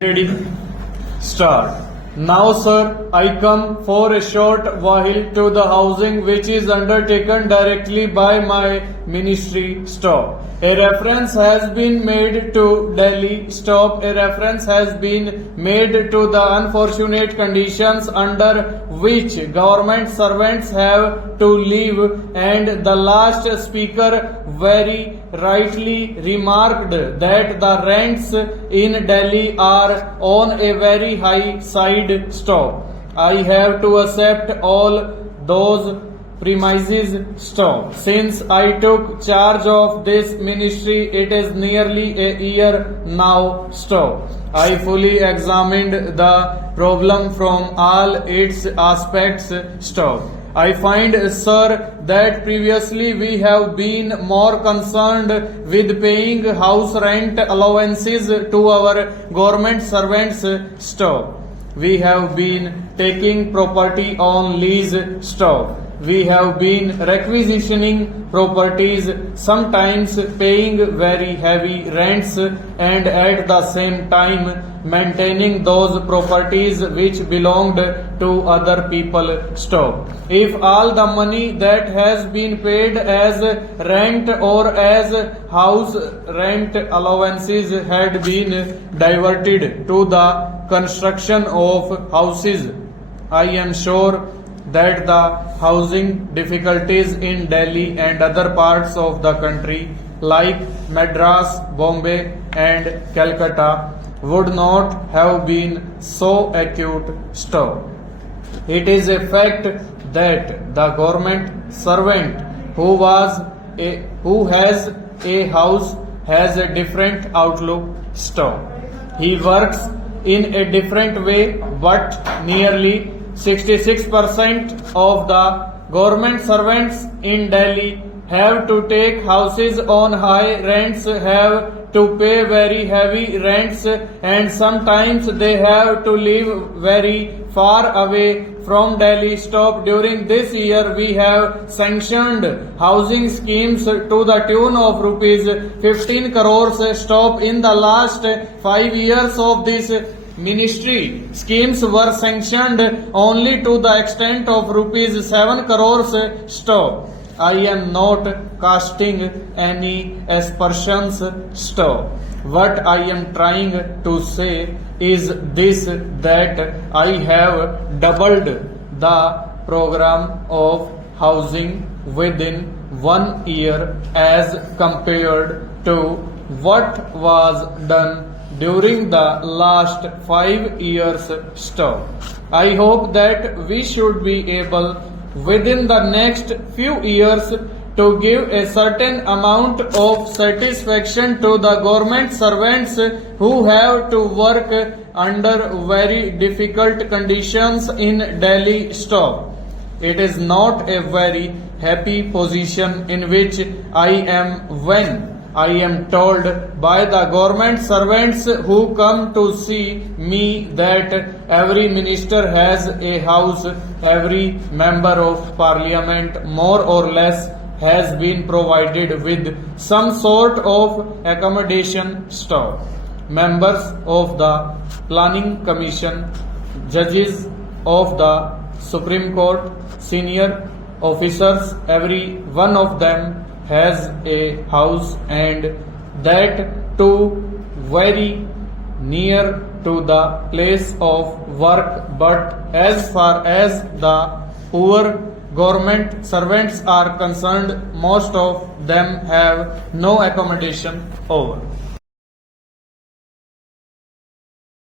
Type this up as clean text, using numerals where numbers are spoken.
Ready? Start. Now, sir, I come for a short while to the housing which is undertaken directly by my ministry. Stop. A reference has been made to Delhi. Stop. A reference has been made to the unfortunate conditions under which government servants have to live, and the last speaker very rightly remarked that the rents in Delhi are on a very high side. Stop. I have to accept all those premises. Stop. Since I took charge of this ministry, it is nearly a year now. Stop. I fully examined the problem from all its aspects. Stop. I find, sir, that previously we have been more concerned with paying house rent allowances to our government servants. Stop. We have been taking property on lease. Stop. We have been requisitioning properties, sometimes paying very heavy rents, and at the same time maintaining those properties which belonged to other people. Stop. If all the money that has been paid as rent or as house rent allowances had been diverted to the construction of houses, I am sure that the housing difficulties in Delhi and other parts of the country like Madras, Bombay and Calcutta would not have been so acute. Stop. It is a fact that the government servant who has a house has a different outlook. Stop. He works in a different way, but nearly 66% of the government servants in Delhi have to take houses on high rents, have to pay very heavy rents, and sometimes they have to live very far away from Delhi. Stop. During this year we have sanctioned housing schemes to the tune of rupees 15 crores. Stop. In the last 5 years of this ministry, schemes were sanctioned only to the extent of rupees 7 crores. Stop. I am not casting any aspersions. Stop. What I am trying to say is this, that I have doubled the program of housing within 1 year as compared to what was done during the last 5 years. Stop. I hope that we should be able within the next few years to give a certain amount of satisfaction to the government servants who have to work under very difficult conditions in Delhi. Stop. It is not a very happy position in which I am when I am told by the government servants who come to see me that every minister has a house, every member of parliament more or less has been provided with some sort of accommodation. Stop. Members of the planning commission, judges of the Supreme Court, senior officers, every one of them has a house, and that too very near to the place of work. But as far as the poor government servants are concerned, most of them have no accommodation over.